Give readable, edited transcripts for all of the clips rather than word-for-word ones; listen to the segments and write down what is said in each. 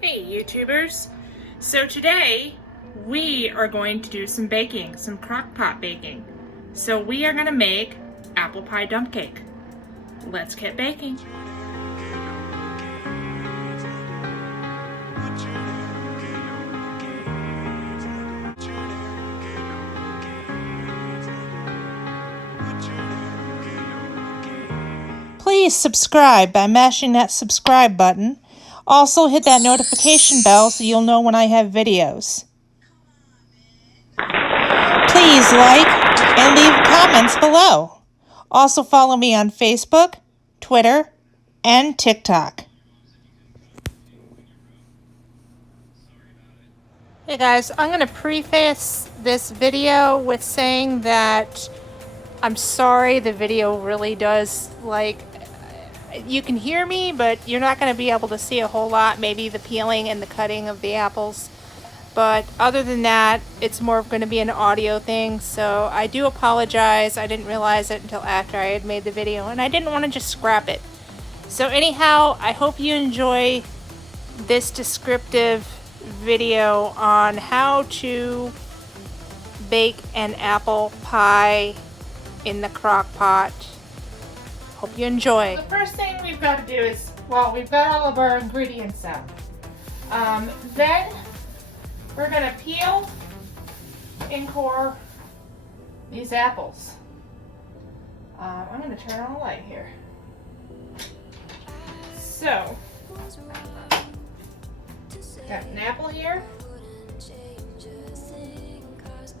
Hey YouTubers! So today we are going to do some baking, some crock pot baking. So we are going to make apple pie dump cake. Let's get baking. Please subscribe by mashing that subscribe button. Also hit that notification bell so you'll know when I have videos. Please like and leave comments below. Also follow me on Facebook, Twitter, and TikTok. Hey guys, I'm going to preface this video with saying that I'm sorry the video really does, you can hear me, but you're not going to be able to see a whole lot, maybe the peeling and the cutting of the apples. But other than that, it's more going to be an audio thing, so I do apologize. I didn't realize it until after I had made the video, and I didn't want to just scrap it. So anyhow, I hope you enjoy this descriptive video on how to bake an apple pie in the crock pot. Hope you enjoy. The first thing we've got to do is, well, we've got all of our ingredients out. Then we're going to peel and core these apples. I'm going to turn on the light here. So, got an apple here.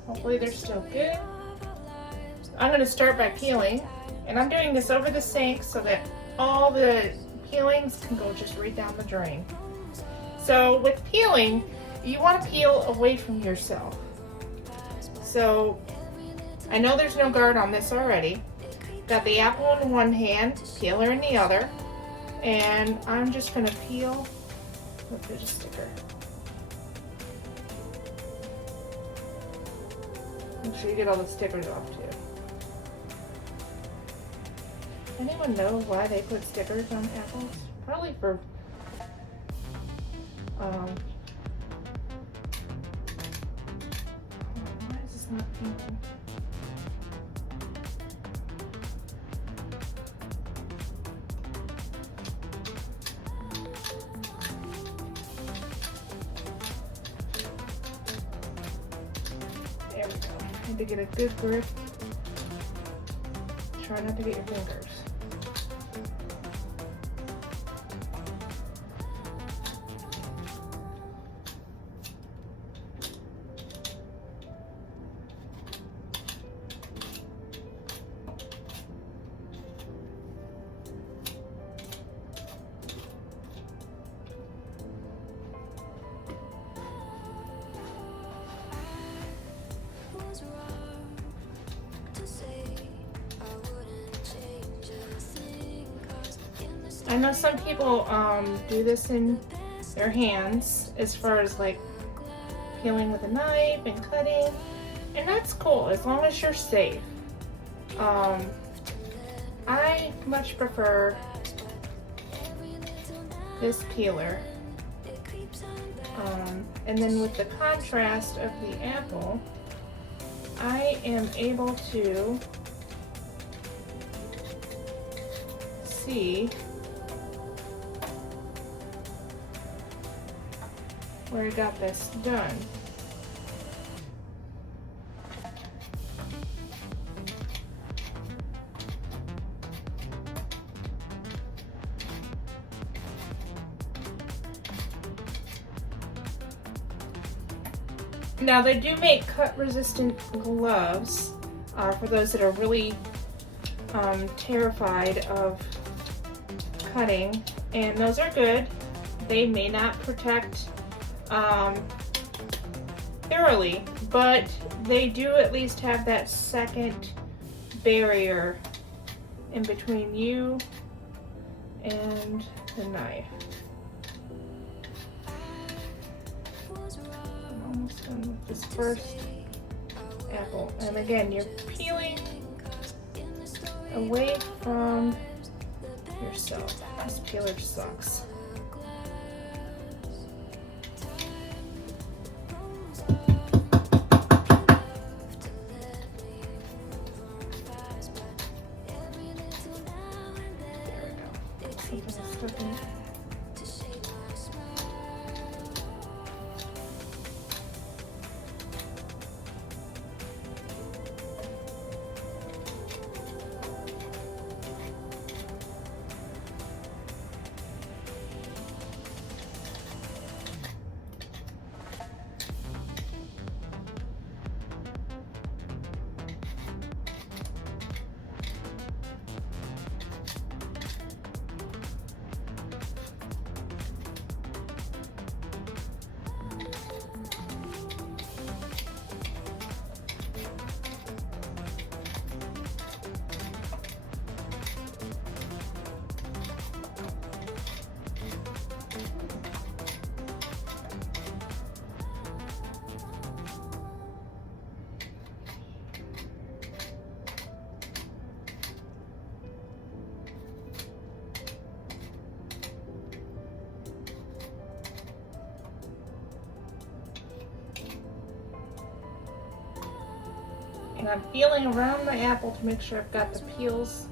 Hopefully they're still good. I'm going to start by peeling, and I'm doing this over the sink so that all the peelings can go just right down the drain. So with peeling, you want to peel away from yourself. So I know there's no guard on this already. Got the apple in one hand, peeler in the other, and I'm just going to peel with the sticker. Make sure you get all the stickers off too. Anyone know why they put stickers on apples? Probably for why is this not peeling? There we go. Need to get a good grip. Try not to get your fingers. I know some people do this in their hands as far as like peeling with a knife and cutting, and that's cool as long as you're safe. I much prefer this peeler, and then with the contrast of the apple, I am able to see where I got this done. Now they do make cut-resistant gloves for those that are really terrified of cutting, and those are good. They may not protect thoroughly, but they do at least have that second barrier in between you and the knife. I'm almost done with this first apple, and again, you're peeling away from yourself. This peeler sucks. And I'm feeling around my apple to make sure I've got the peels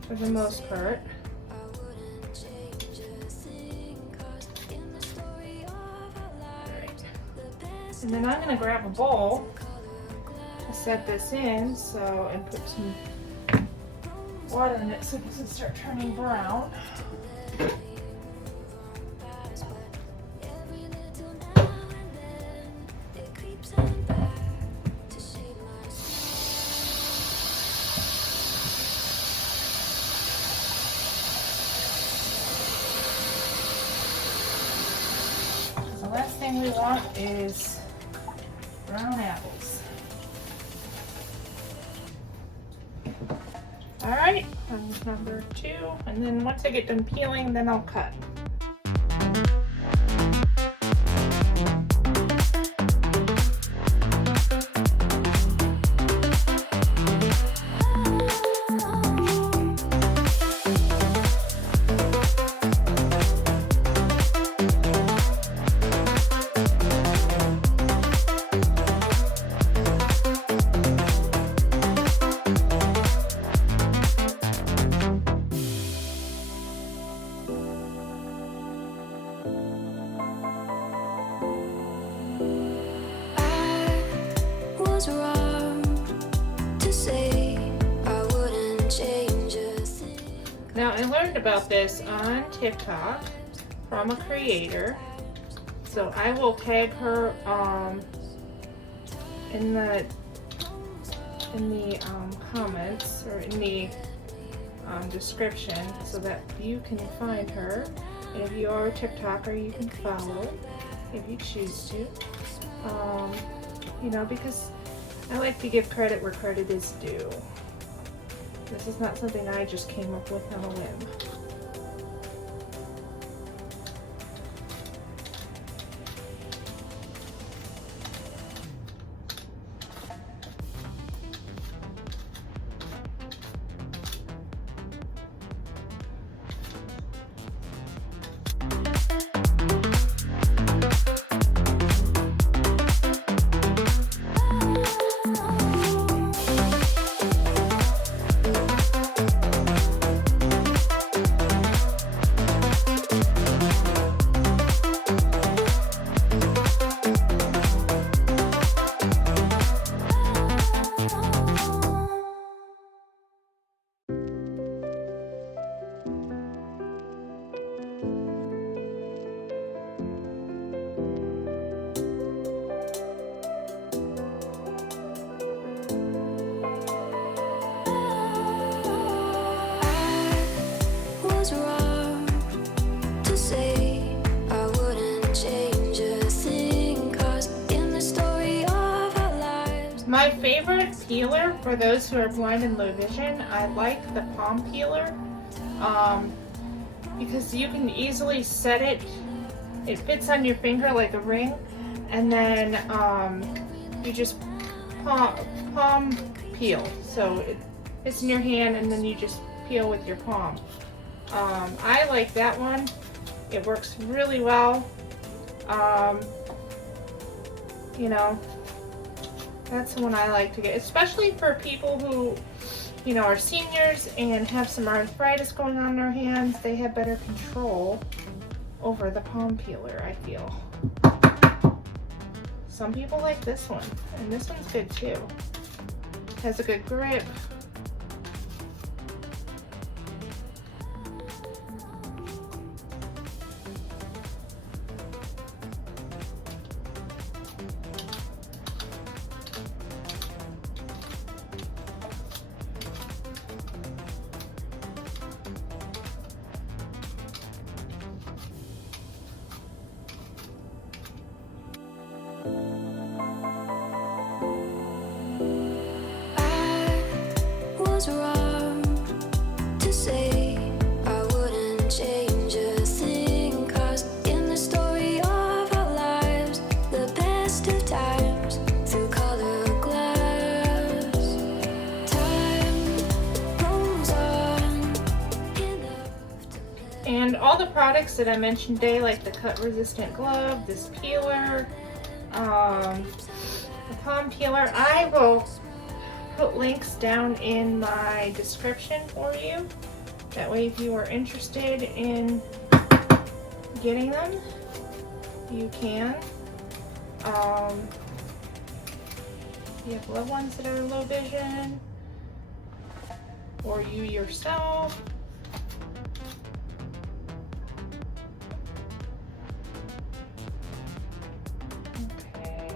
for the most part. Alright. And then I'm going to grab a bowl to set this in, and put some water in it so it doesn't start turning brown. The last thing we want is brown apples. Alright, that's number 2. And then once I get done peeling, then I'll cut. Now I learned about this on TikTok from a creator, so I will tag her in the comments or in the description so that you can find her. And if you are a TikToker, you can follow if you choose to. You know, because I like to give credit where credit is due. This is not something I just came up with on a whim. My favorite peeler for those who are blind and low vision, I like the palm peeler because you can easily set it. It fits on your finger like a ring, and then you just palm peel. So it's in your hand, and then you just peel with your palm. I like that one. It works really well. You know, that's the one I like to get, especially for people who, you know, are seniors and have some arthritis going on in their hands. They have better control over the palm peeler, I feel. Some people like this one, and this one's good too. Has a good grip. And all the products that I mentioned today, like the cut resistant glove, this peeler, the palm peeler, I will put links down in my description for you. That way, if you are interested in getting them, you can. You have loved ones that are low vision, or you yourself. Okay.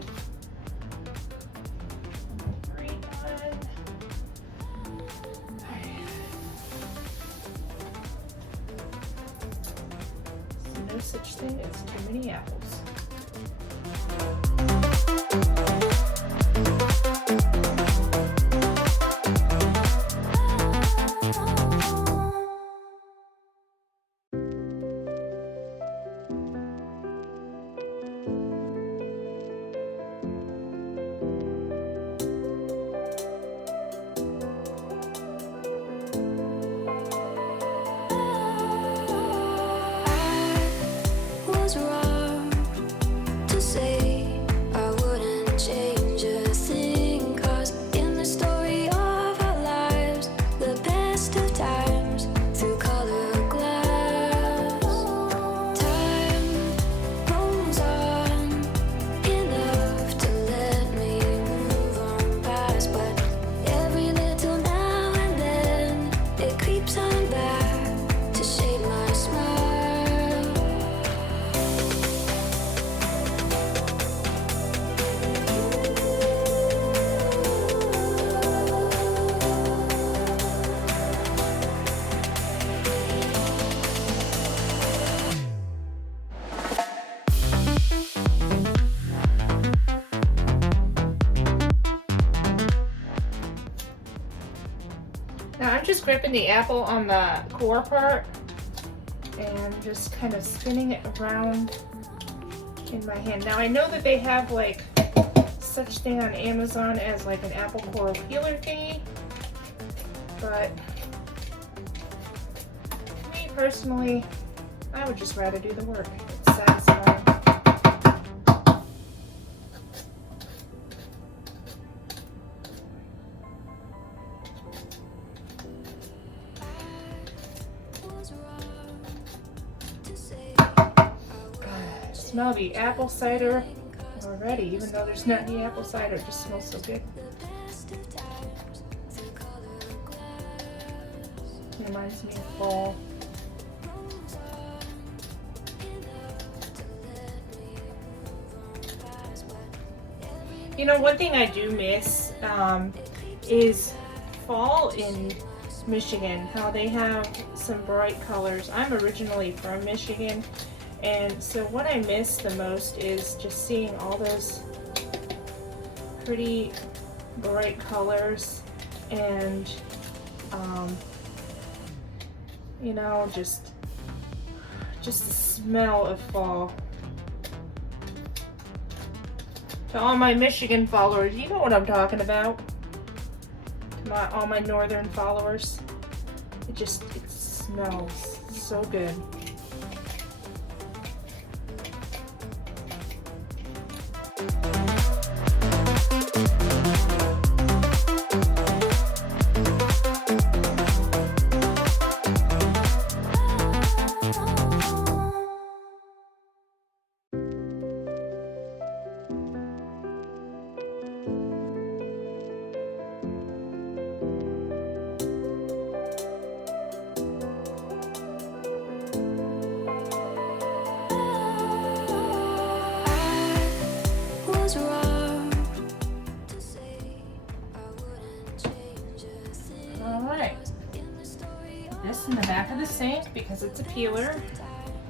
Green one. No such thing as too many apples. Now I'm just gripping the apple on the core part and just kind of spinning it around in my hand. Now I know that they have like such thing on Amazon as like an apple core peeler thingy, but me personally, I would just rather do the work. It's satisfying. Smell the apple cider already, even though there's not any apple cider, it just smells so good. It reminds me of fall. You know, one thing I do miss is fall in Michigan, how they have some bright colors. I'm originally from Michigan, and so what I miss the most is just seeing all those pretty bright colors and you know, just the smell of fall. To all my Michigan followers, you know what I'm talking about. To all my northern followers, it smells so good. Alright, this in the back of the sink because it's a peeler, and I'm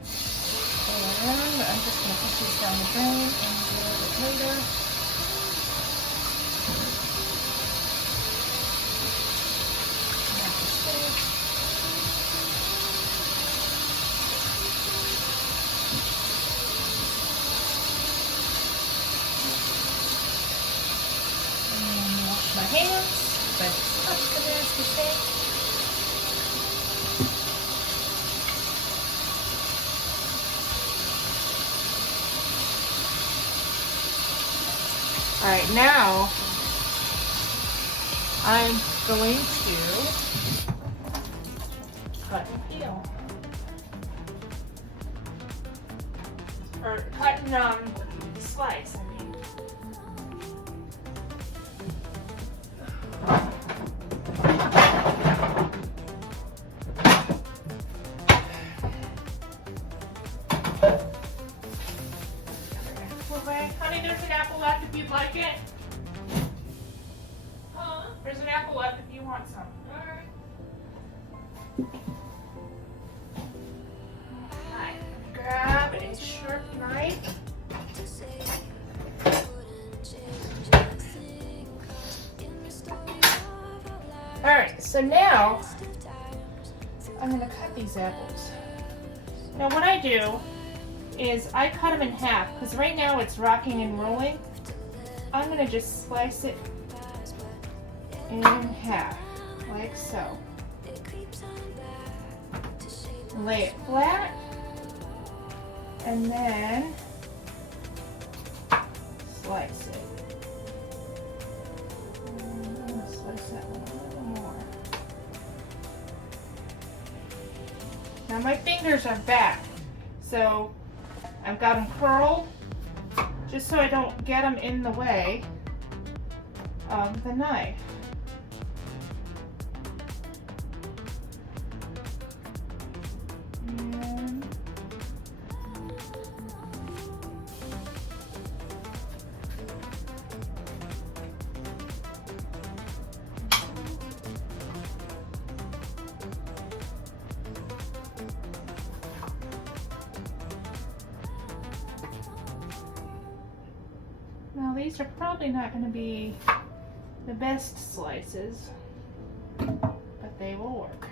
just going to put these down the drain and do a little bit later. And wash my hands. But it's such a nasty thing. Alright, now I'm going to cut and peel. Or cut and slice, I mean. Honey, there's an apple left if you'd like it. Huh? There's an apple left if you want some. Alright. Alright, grab a sharp knife. Alright, so now I'm going to cut these apples. Now what I do is I cut them in half because right now it's rocking and rolling. I'm going to just slice it in half like so. Lay it flat and then slice it. I'm going to slice that one a little more. Now my fingers are back, so I've got them curled just so I don't get them in the way of the knife. And now these are probably not going to be the best slices, but they will work.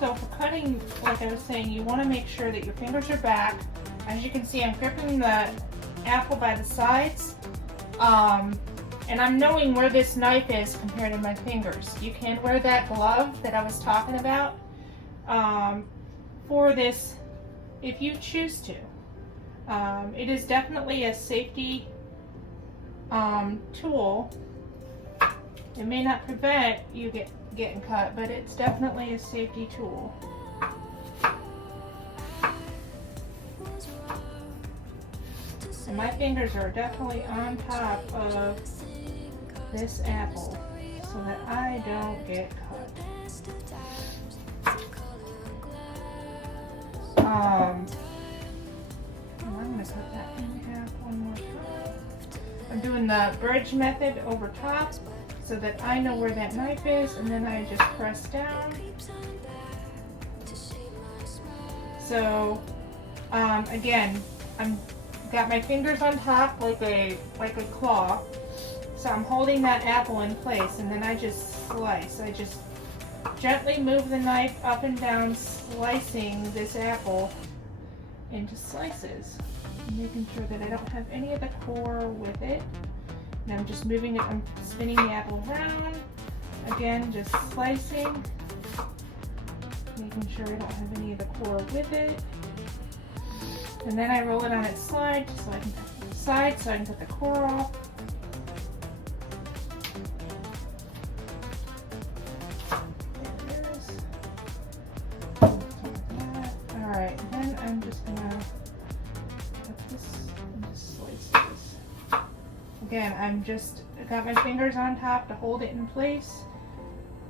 So for cutting, like I was saying, you want to make sure that your fingers are back. As you can see, I'm gripping the apple by the sides. And I'm knowing where this knife is compared to my fingers. You can wear that glove that I was talking about for this if you choose to. It is definitely a safety tool. It may not prevent you getting cut, but it's definitely a safety tool. And my fingers are definitely on top of this apple so that I don't get cut. I'm going to cut that in half one more time. I'm doing the bridge method over top so that I know where that knife is, and then I just press down. So again, I'm got my fingers on top like a claw. So I'm holding that apple in place, and then I just slice. I just gently move the knife up and down, slicing this apple into slices, making sure that I don't have any of the core with it. And I'm just moving it, I'm spinning the apple around. Again, just slicing, making sure I don't have any of the core with it. And then I roll it on its side, so I can cut the core off. There it is. Alright, then I'm just gonna put this into slices. Again, I got my fingers on top to hold it in place,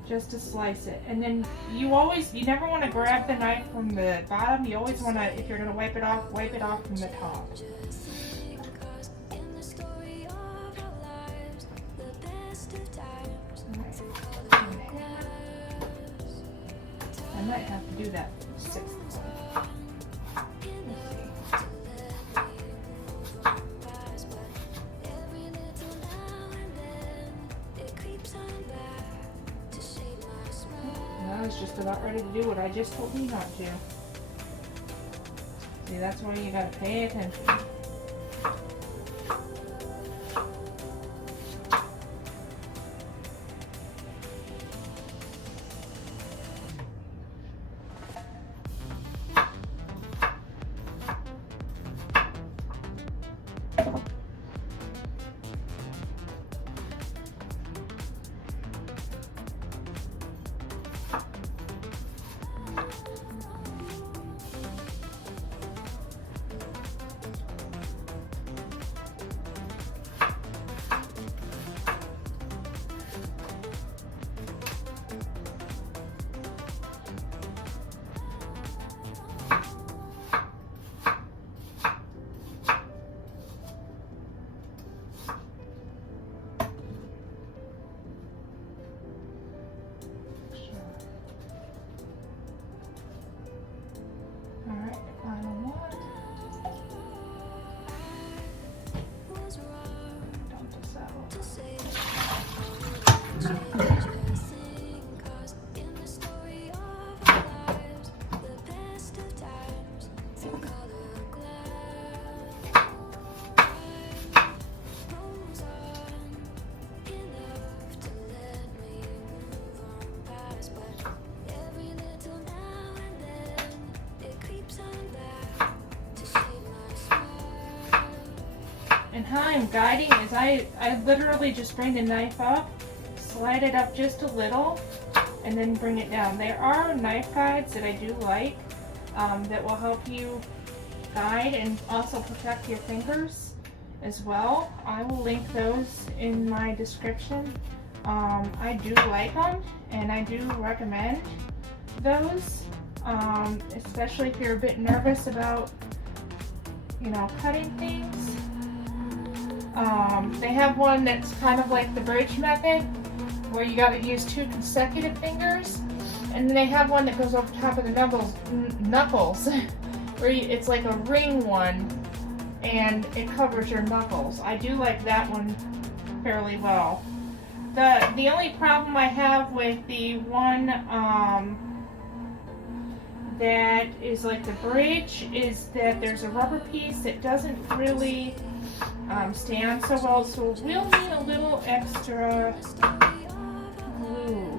just to slice it. And then you never want to grab the knife from the bottom. You always want to, if you're going to wipe it off from the top. I might have to do that sixth one. I was just about ready to do what I just told you not to. See, that's why you gotta pay attention. And how I'm guiding is I literally just bring the knife up, slide it up just a little, and then bring it down. There are knife guides that I do like that will help you guide and also protect your fingers as well. I will link those in my description. I do like them, and I do recommend those, especially if you're a bit nervous about, cutting things. They have one that's kind of like the bridge method, where you got to use 2 consecutive fingers, and then they have one that goes over top of the knuckles, where it's like a ring one, and it covers your knuckles. I do like that one fairly well. The only problem I have with the one that is like the bridge is that there's a rubber piece that doesn't really stay on so well, so we'll need a little extra glue.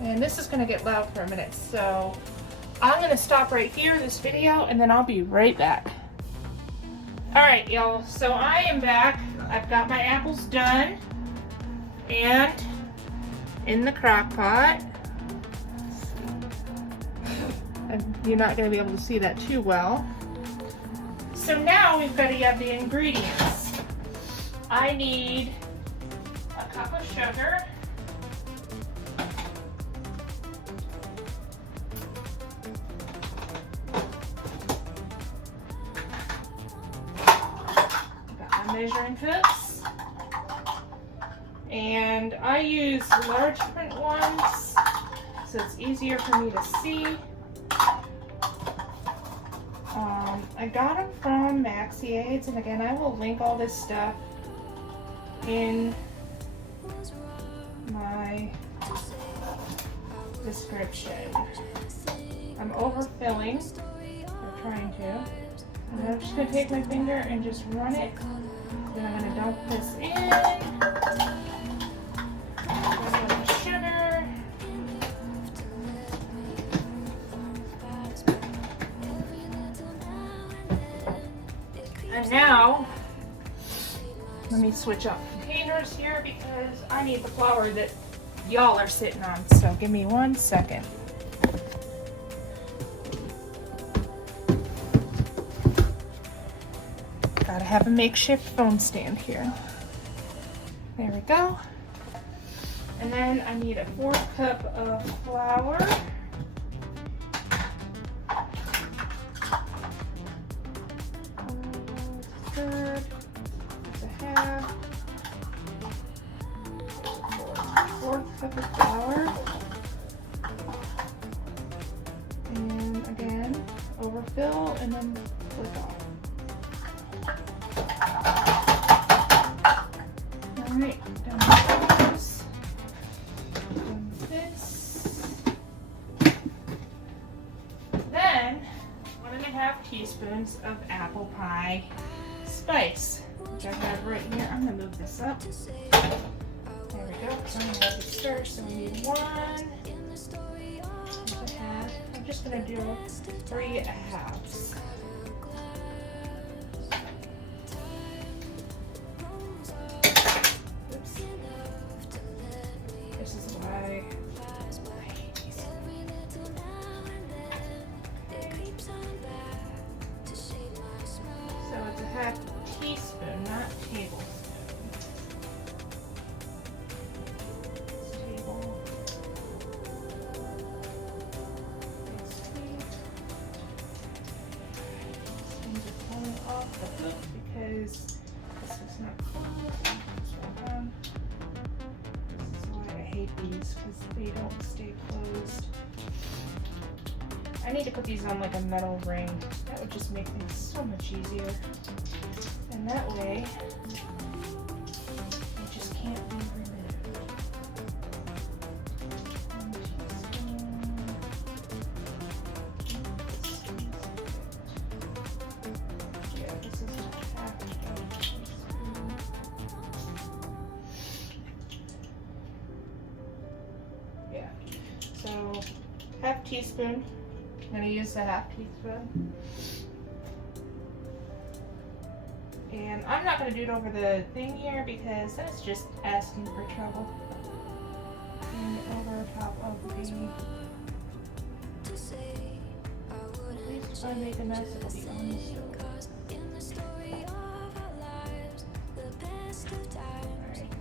And this is gonna get loud for a minute, so I'm gonna stop right here, this video, and then I'll be right back. All right, y'all, so I am back. I've got my apples done and in the crock pot. You're not gonna be able to see that too well. So now we've got to add the ingredients. I need a cup of sugar. Got my measuring cups. And I use large print ones so it's easier for me to see. I got them from Maxi Aids, and again, I will link all this stuff in my description. I'm overfilling, or trying to, and I'm just going to take my finger and just run it. Then I'm going to dump this in. Sugar. And now, let me switch up containers here because I need the flour that y'all are sitting on. So give me 1 second. Gotta have a makeshift phone stand here. There we go. And then I need a 4th cup of flour. Third, that's a half. 4th cup of flour. And again, overfill and then flip off. Alright, done with this. Done with this. Then 1.5 teaspoons of apple pie spice, which I have right here. I'm gonna move this up. There we go. So I'm gonna let it stir. So we need 1 and a half. I'm just gonna do 3 halves. Oops. This is why I hate these. So it's a half teaspoon, not tablespoon. Table. Things are falling off the hook because this is not closed. This is why I hate these, because they don't stay closed. I need to put these on like a metal ring. That would just make things so much easier. And that way, they just can't be removed. 1 teaspoon. Yeah, this is a half a teaspoon. Yeah, so half teaspoon. I'm going to use the half teaspoon. And I'm not going to do it over the thing here because that's just asking for trouble. And over top of the... At least if I make a mess, it'll be on the stove. Alright.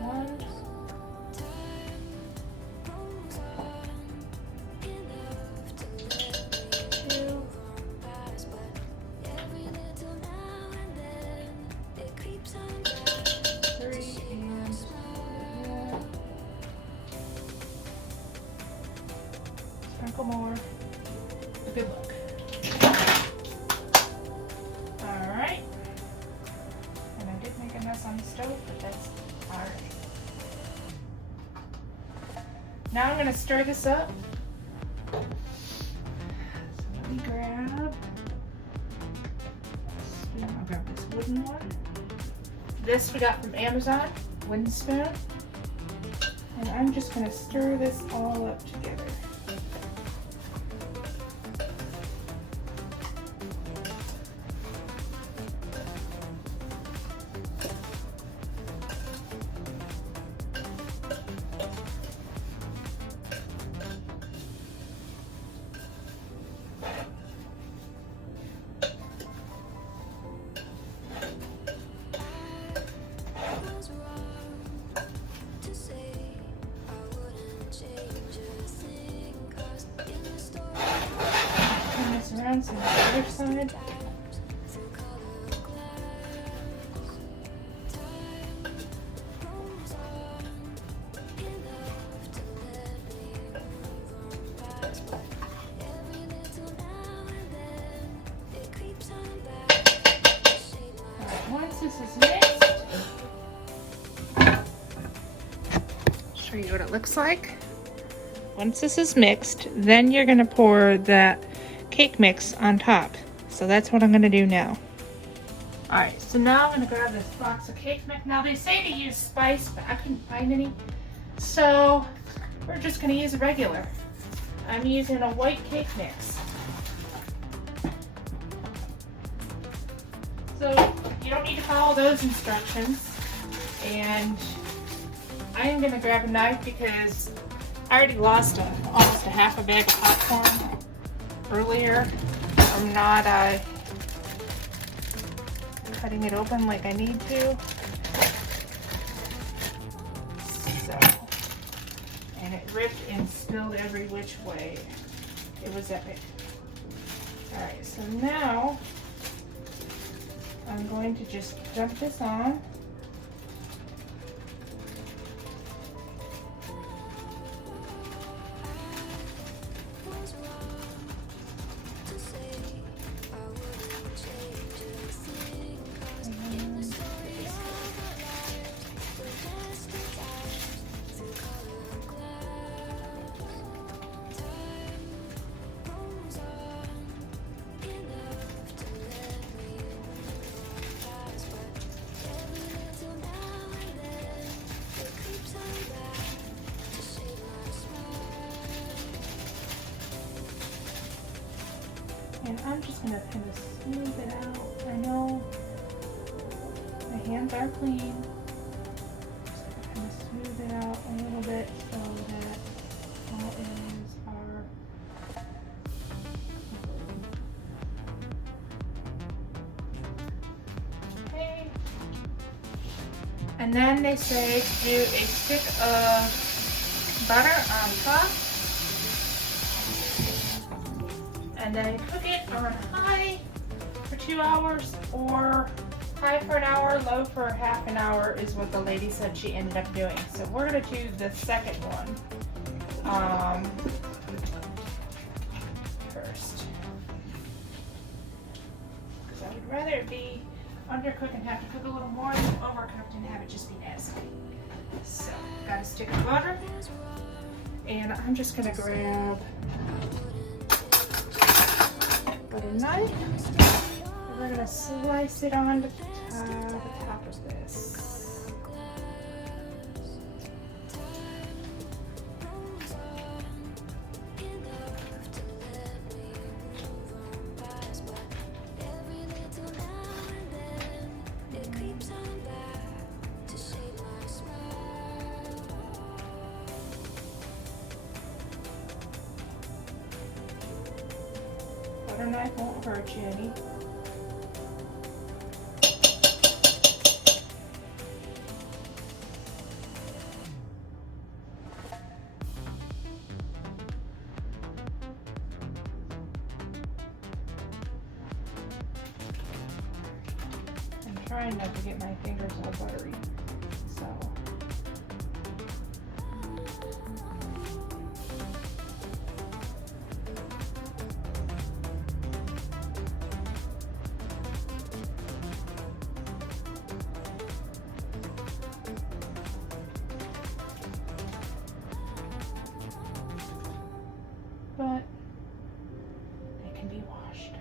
1. 2. 3 and sprinkle more. Good luck. Alright. And I did make a mess on the stove, but that's alright. Now I'm going to stir this up. So let me grab a spoon. I'll grab this wooden one. This we got from Amazon, wooden spoon. And I'm just going to stir this all up together. Around to the other side. Once this is mixed, show you what it looks like. Once this is mixed, then you're going to pour that cake mix on top. So that's what I'm going to do now. Alright, so now I'm going to grab this box of cake mix. Now they say to use spice, but I couldn't find any. So we're just going to use regular. I'm using a white cake mix. So you don't need to follow those instructions. And I am going to grab a knife because I already lost almost a half a bag of popcorn earlier. I'm not cutting it open like I need to. So, and it ripped and spilled every which way. It was epic. Alright, so now I'm going to just dump this on. And I'm just going to kind of smooth it out. I know my hands are clean. Just kind of smooth it out a little bit so that all ends are okay. And then they say to do a stick of butter on top. And then cook it on high for 2 hours, or high for an hour, low for half an hour is what the lady said she ended up doing. So we're going to do the second one first. Because I would rather it be undercooked and have to cook a little more than overcooked and have it just be nasty. So, got a stick of butter. And I'm just going to grab a knife, and we're going to slice it on the top of this. Butter knife won't hurt you any. I'm trying not to get my fingers all buttery, so. But they can be washed.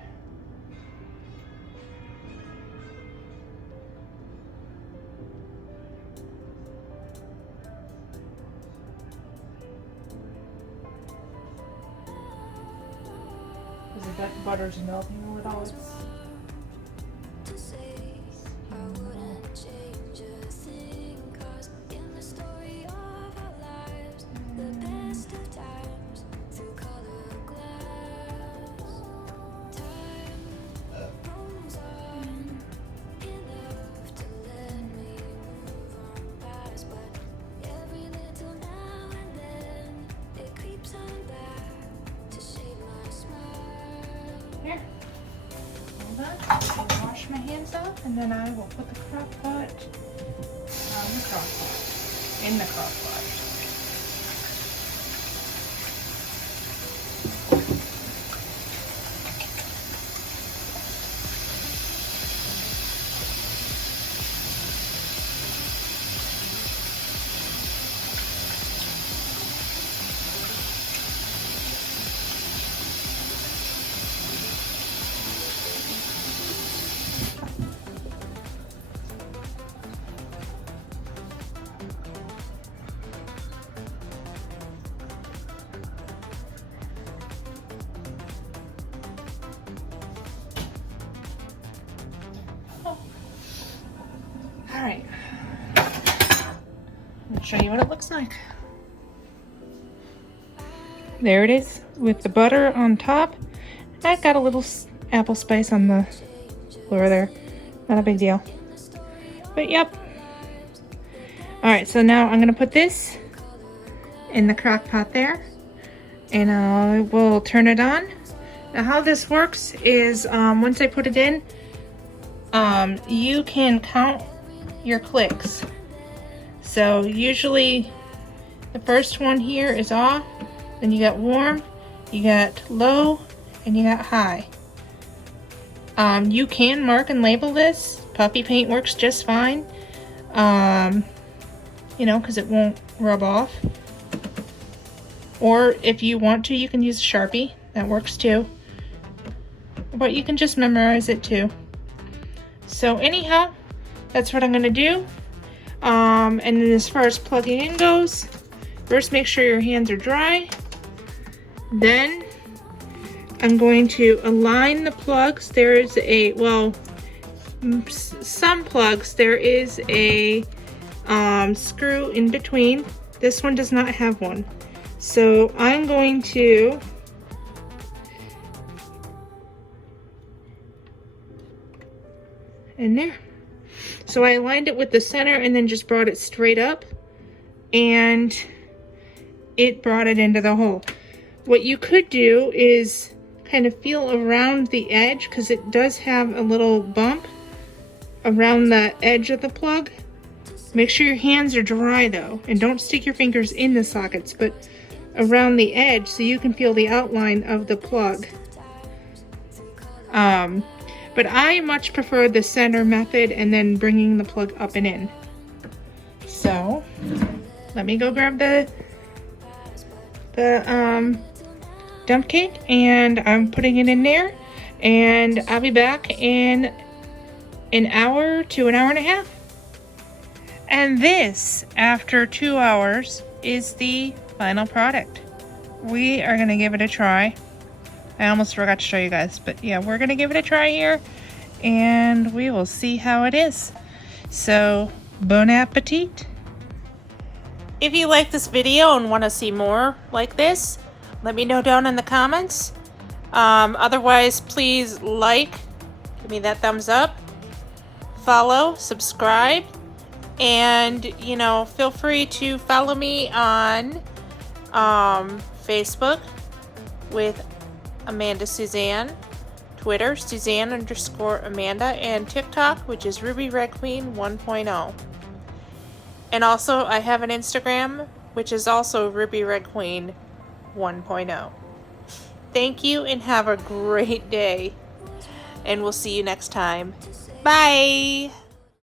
because the butter's melting a little. It's here. Hold on. I'll wash my hands off and then I will put the crock pot on the crock pot. In the crock pot. Alright, I'll show you what it looks like. There it is with the butter on top. I got a little apple spice on the floor there. Not a big deal. But yep. Alright, so now I'm going to put this in the crock pot there. And I will turn it on. Now how this works is once I put it in, you can count your clicks. So usually the first one here is off, then you got warm, you got low, and you got high. You can mark and label this. Puppy paint works just fine. You know, because it won't rub off. Or if you want to, you can use a Sharpie. That works too. But you can just memorize it too. So anyhow, that's what I'm going to do. And then as far as plugging in goes, first make sure your hands are dry. Then I'm going to align the plugs. There is a, well, some plugs, there is a screw in between. This one does not have one. So I'm going to in there. So I aligned it with the center and then just brought it straight up, and it brought it into the hole. What you could do is kind of feel around the edge, because it does have a little bump around the edge of the plug. Make sure your hands are dry though, and don't stick your fingers in the sockets, but around the edge so you can feel the outline of the plug. But I much prefer the center method and then bringing the plug up and in. So let me go grab the dump cake, and I'm putting it in there, and I'll be back in an hour to an hour and a half. And this, after 2 hours, is the final product. We are gonna give it a try. I almost forgot to show you guys, but yeah, we're gonna give it a try here, and we will see how it is. So, bon appetit. If you like this video and want to see more like this, let me know down in the comments. Otherwise, please give me that thumbs up, follow, subscribe, and you know, feel free to follow me on Facebook with Amanda Suzanne, Twitter Suzanne_Amanda, and TikTok, which is Ruby Red Queen 1.0. And also I have an Instagram, which is also Ruby Red Queen 1.0. Thank you and have a great day, and we'll see you next time. Bye.